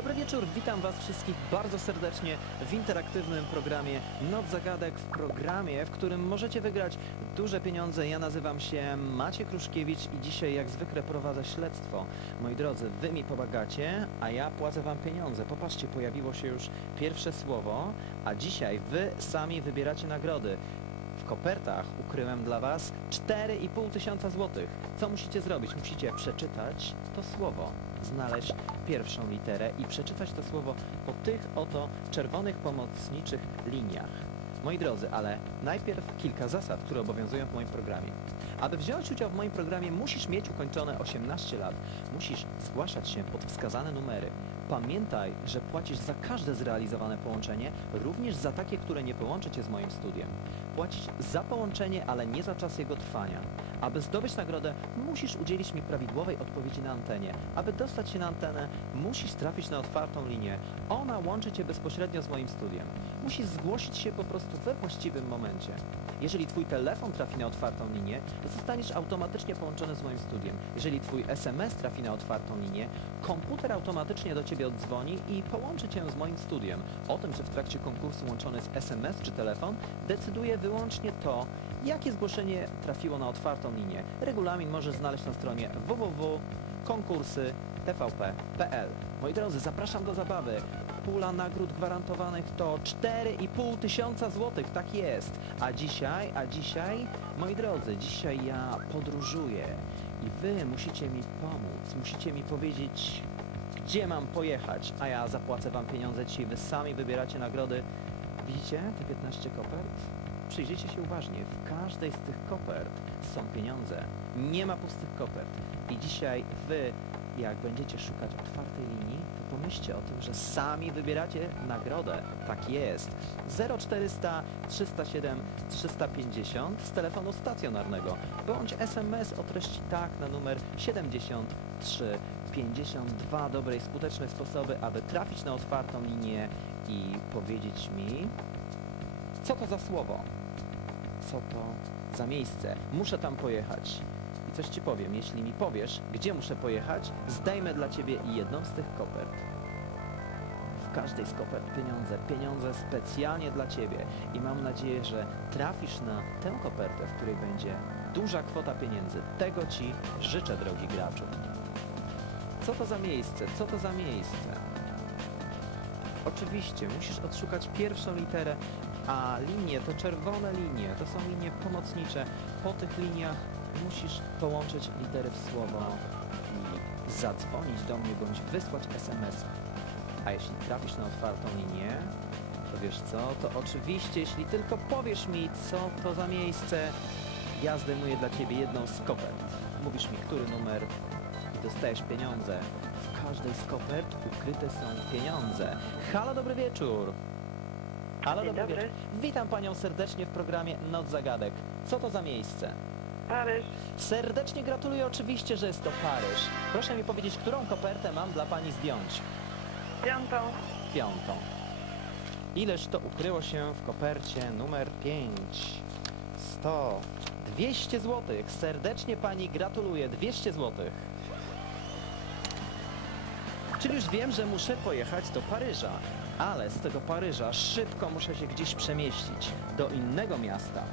Dobry wieczór, witam Was wszystkich bardzo serdecznie w interaktywnym programie Noc Zagadek, w programie, w którym możecie wygrać duże pieniądze. Ja nazywam się Maciek Kruszkiewicz i dzisiaj jak zwykle prowadzę śledztwo. Moi drodzy, Wy mi pomagacie, a ja płacę Wam pieniądze. Popatrzcie, pojawiło się już pierwsze słowo, a dzisiaj Wy sami wybieracie nagrody. W kopertach ukryłem dla Was 4,5 tysiąca złotych. Co musicie zrobić? Musicie przeczytać to słowo, znaleźć pierwszą literę i przeczytać to słowo po tych oto czerwonych pomocniczych liniach. Moi drodzy, ale najpierw kilka zasad, które obowiązują w moim programie. Aby wziąć udział w moim programie, musisz mieć ukończone 18 lat. Musisz zgłaszać się pod wskazane numery. Pamiętaj, że płacisz za każde zrealizowane połączenie, również za takie, które nie połączy cię z moim studiem. Płacisz za połączenie, ale nie za czas jego trwania. Aby zdobyć nagrodę, musisz udzielić mi prawidłowej odpowiedzi na antenie. Aby dostać się na antenę, musisz trafić na otwartą linię. Ona łączy cię bezpośrednio z moim studiem. Musisz zgłosić się po prostu we właściwym momencie. Jeżeli twój telefon trafi na otwartą linię, zostaniesz automatycznie połączony z moim studiem. Jeżeli twój SMS trafi na otwartą linię, komputer automatycznie do ciebie oddzwoni i połączy cię z moim studiem. O tym, że w trakcie konkursu łączony jest SMS czy telefon, decyduje wyłącznie to, jakie zgłoszenie trafiło na otwartą linię. Regulamin możesz znaleźć na stronie www.konkursy.tvp.pl Moi drodzy, zapraszam do zabawy. Pula nagród gwarantowanych to 4,5 tysiąca złotych, tak jest. A dzisiaj, a dzisiaj, moi drodzy, dzisiaj ja podróżuję i wy musicie mi pomóc, musicie mi powiedzieć, gdzie mam pojechać, a ja zapłacę wam pieniądze dzisiaj, wy sami wybieracie nagrody. Widzicie te 15 kopert? Przyjrzyjcie się uważnie, w każdej z tych kopert są pieniądze. Nie ma pustych kopert. I dzisiaj wy, jak będziecie szukać otwartej linii, to pomyślcie o tym, że sami wybieracie nagrodę. Tak jest. 0400 307 350 z telefonu stacjonarnego bądź SMS o treści tak na numer 73 52 dobre i skuteczne sposoby, aby trafić na otwartą linię i powiedzieć mi, co to za słowo? Co to za miejsce? Muszę tam pojechać. I coś ci powiem, jeśli mi powiesz, gdzie muszę pojechać, zdejmę dla ciebie jedną z tych kopert. W każdej z kopert pieniądze, pieniądze specjalnie dla ciebie. I mam nadzieję, że trafisz na tę kopertę, w której będzie duża kwota pieniędzy. Tego ci życzę, drogi graczu. Co to za miejsce? Co to za miejsce? Oczywiście, musisz odszukać pierwszą literę, a linie, te czerwone linie, to są linie pomocnicze. Po tych liniach musisz połączyć litery w słowo i zadzwonić do mnie bądź wysłać SMS. A jeśli trafisz na otwartą linię, to wiesz co, to oczywiście, jeśli tylko powiesz mi, co to za miejsce, ja zdejmuję dla ciebie jedną z kopert. Mówisz mi, który numer dostajesz pieniądze. W każdej z kopert ukryte są pieniądze. Halo, dobry wieczór. Halo, Dzień dobry, dobry. wieczór. Witam panią serdecznie w programie Noc Zagadek. Co to za miejsce? Paryż, Serdecznie gratuluję oczywiście, że jest to Paryż. Proszę mi powiedzieć, którą kopertę mam dla pani zdjąć? piątą, Piątą. Ileż to ukryło się w kopercie numer 5? 100. 200 złotych. Serdecznie pani gratuluję. 200 złotych. Czyli już wiem, że muszę pojechać do Paryża. Ale z tego Paryża szybko muszę się gdzieś przemieścić. Do innego miasta.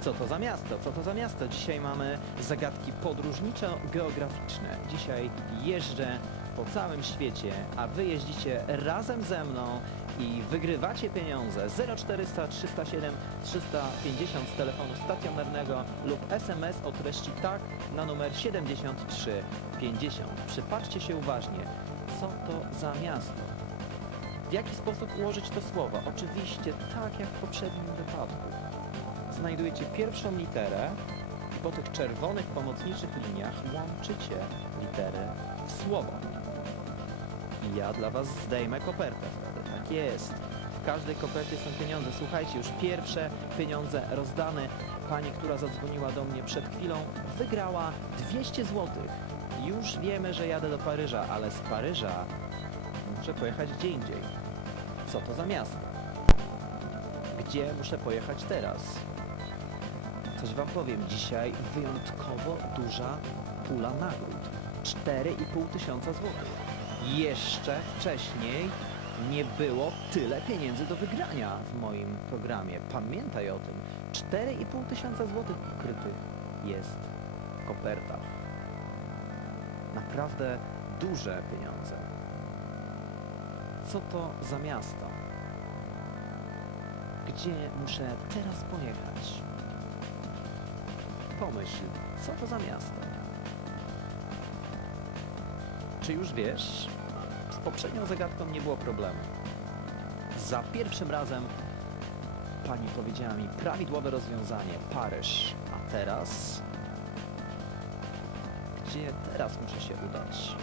Co to za miasto? Co to za miasto? Dzisiaj mamy zagadki podróżniczo-geograficzne. Dzisiaj jeżdżę po całym świecie, a wy jeździcie razem ze mną i wygrywacie pieniądze 0400 307 350 z telefonu stacjonarnego lub SMS o treści tak na numer 7350. Przypatrzcie się uważnie, co to za miasto? W jaki sposób ułożyć to słowo? Oczywiście tak jak w poprzednim wypadku. Znajdujecie pierwszą literę i po tych czerwonych pomocniczych liniach łączycie litery w słowo. I ja dla Was zdejmę kopertę wtedy. Tak jest. W każdej kopercie są pieniądze. Słuchajcie, już pierwsze pieniądze rozdane. Pani, która zadzwoniła do mnie przed chwilą, wygrała 200 zł. Już wiemy, że jadę do Paryża, ale z Paryża muszę pojechać gdzie indziej. Co to za miasto? Gdzie muszę pojechać teraz? Coś Wam powiem, dzisiaj wyjątkowo duża pula nagród. 4,5 tysiąca złotych. Jeszcze wcześniej nie było tyle pieniędzy do wygrania w moim programie. Pamiętaj o tym. 4,5 tysiąca złotych ukrytych jest w kopertach. Naprawdę duże pieniądze. Co to za miasto? Gdzie muszę teraz pojechać? Pomyśl, co to za miasto? Czy już wiesz? Z poprzednią zagadką nie było problemu. Za pierwszym razem pani powiedziała mi prawidłowe rozwiązanie Paryż. A teraz? Gdzie teraz muszę się udać?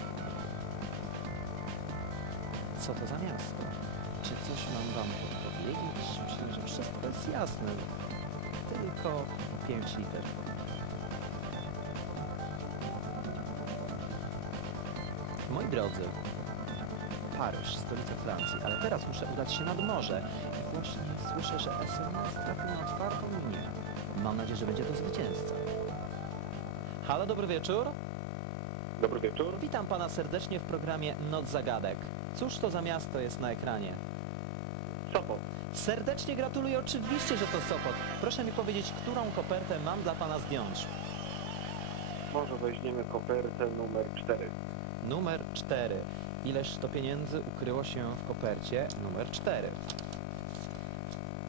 Co to za miasto? Czy coś mam wam podpowiedzieć? Myślę, że wszystko jest jasne. Tylko pięć liter. Moi drodzy, Paryż, stolica Francji, ale teraz muszę udać się nad morze i właśnie słyszę, że SMS trafił na otwartą linię. Mam nadzieję, że będzie to zwycięzca. Halo, dobry wieczór. Dobry wieczór. Witam pana serdecznie w programie Noc Zagadek. Cóż to za miasto jest na ekranie? Sopot. Serdecznie gratuluję, oczywiście, że to Sopot. Proszę mi powiedzieć, którą kopertę mam dla pana zdjąć? Może weźmiemy kopertę numer 4. Numer 4. Ileż to pieniędzy ukryło się w kopercie numer 4?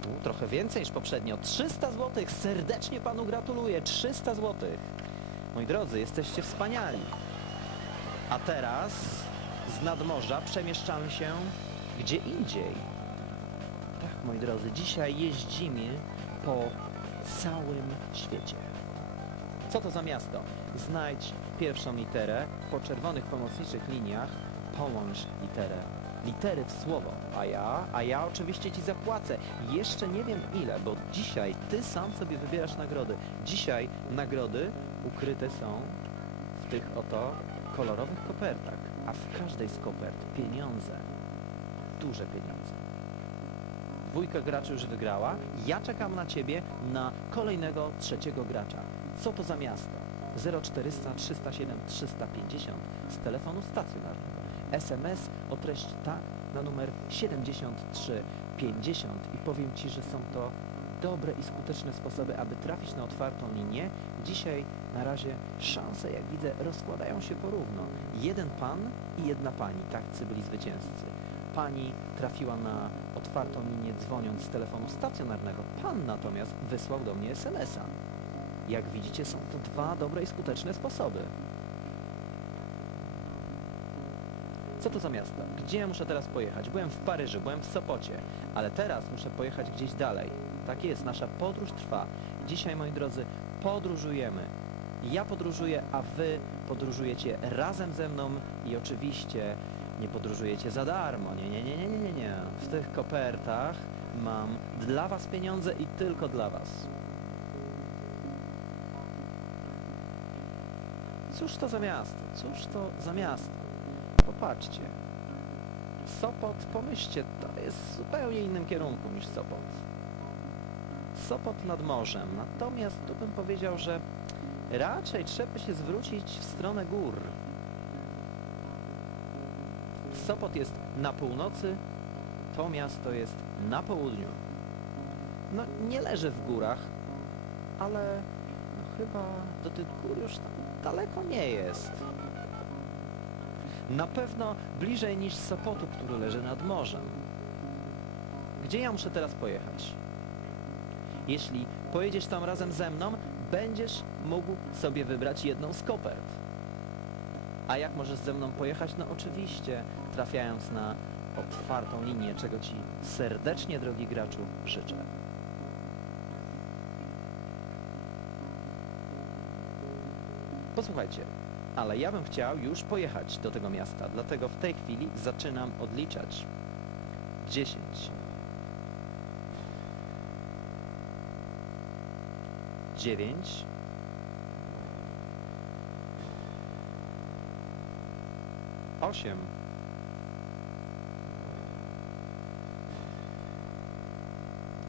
Tu trochę więcej niż poprzednio. 300 zł. Serdecznie panu gratuluję. 300 zł. Moi drodzy, jesteście wspaniali. A teraz z nadmorza przemieszczamy się gdzie indziej. Tak, moi drodzy, dzisiaj jeździmy po całym świecie. Co to za miasto? Znajdź pierwszą literę po czerwonych pomocniczych liniach, połącz literę. Litery w słowo, a ja, a ja oczywiście ci zapłacę. Jeszcze nie wiem ile, bo dzisiaj ty sam sobie wybierasz nagrody. Dzisiaj nagrody ukryte są w tych oto kolorowych kopertach, a w każdej z kopert pieniądze. Duże pieniądze. Dwójka graczy już wygrała. Ja czekam na ciebie na kolejnego trzeciego gracza. Co to za miasto? 0400 307 350 z telefonu stacjonarnego. SMS o treści tak na numer 7350 i powiem Ci, że są to dobre i skuteczne sposoby, aby trafić na otwartą linię. Dzisiaj na razie szanse, jak widzę, rozkładają się porówno. Jeden pan i jedna pani, takcy byli zwycięzcy. Pani trafiła na otwartą linię dzwoniąc z telefonu stacjonarnego. Pan natomiast wysłał do mnie SMS-a. Jak widzicie, są to dwa dobre i skuteczne sposoby. Co to za miasto? Gdzie muszę teraz pojechać? Byłem w Paryżu, byłem w Sopocie, ale teraz muszę pojechać gdzieś dalej. Tak jest, nasza podróż trwa. Dzisiaj, moi drodzy, podróżujemy. Ja podróżuję, a wy podróżujecie razem ze mną i oczywiście nie podróżujecie za darmo. Nie, nie, nie, nie, nie, nie. W tych kopertach mam dla was pieniądze i tylko dla was. Cóż to za miasto? Cóż to za miasto? Popatrzcie. Sopot, pomyślcie, to jest w zupełnie innym kierunku niż Sopot. Sopot nad morzem, natomiast tu bym powiedział, że raczej trzeba się zwrócić w stronę gór. Sopot jest na północy, to miasto jest na południu. No, nie leży w górach, ale no, chyba do tych gór już tam daleko nie jest. Na pewno bliżej niż Sopotu, który leży nad morzem. Gdzie ja muszę teraz pojechać? Jeśli pojedziesz tam razem ze mną, będziesz mógł sobie wybrać jedną z kopert. A jak możesz ze mną pojechać? No oczywiście, trafiając na otwartą linię, czego Ci serdecznie, drogi graczu, życzę. Posłuchajcie, ale ja bym chciał już pojechać do tego miasta, dlatego w tej chwili zaczynam odliczać. 10. 9. Osiem.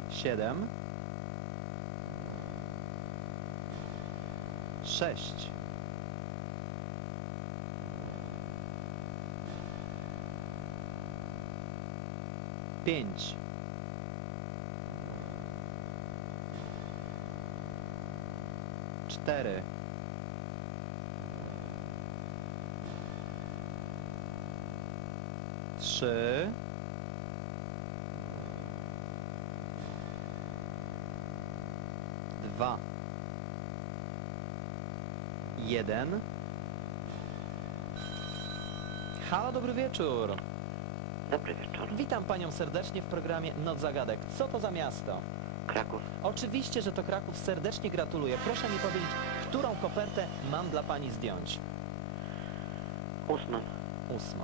Siedem. Sześć. 5 4 3 2 1 Halo, dobry wieczór. Dobry wieczór. Witam panią serdecznie w programie Noc Zagadek. Co to za miasto? Kraków. Oczywiście, że to Kraków. Serdecznie gratuluję. Proszę mi powiedzieć, którą kopertę mam dla pani zdjąć? Ósmą. Ósmą.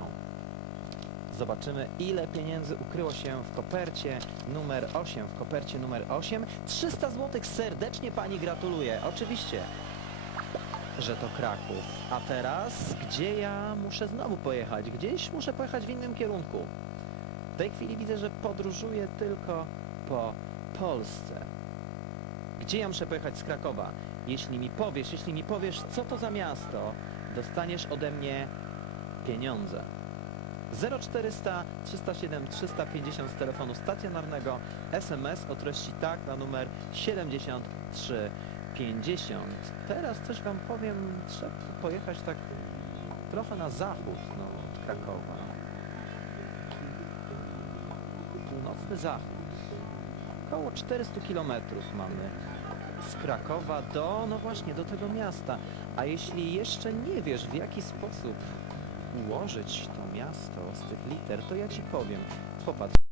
Zobaczymy, ile pieniędzy ukryło się w kopercie numer 8. W kopercie numer 8 300 zł. Serdecznie pani gratuluję. Oczywiście, że to Kraków. A teraz, gdzie ja muszę znowu pojechać? Gdzieś muszę pojechać w innym kierunku. W tej chwili widzę, że podróżuję tylko po Polsce. Gdzie ja muszę pojechać z Krakowa? Jeśli mi powiesz, jeśli mi powiesz, co to za miasto, dostaniesz ode mnie pieniądze. 0400 307 350 z telefonu stacjonarnego, SMS o treści tak na numer 7350. Teraz coś wam powiem, trzeba pojechać tak trochę na zachód no, od Krakowa. Północny zachód. Około 400 km mamy z Krakowa do, no właśnie, do tego miasta. A jeśli jeszcze nie wiesz, w jaki sposób ułożyć to miasto z tych liter, to ja ci powiem. Popatrz.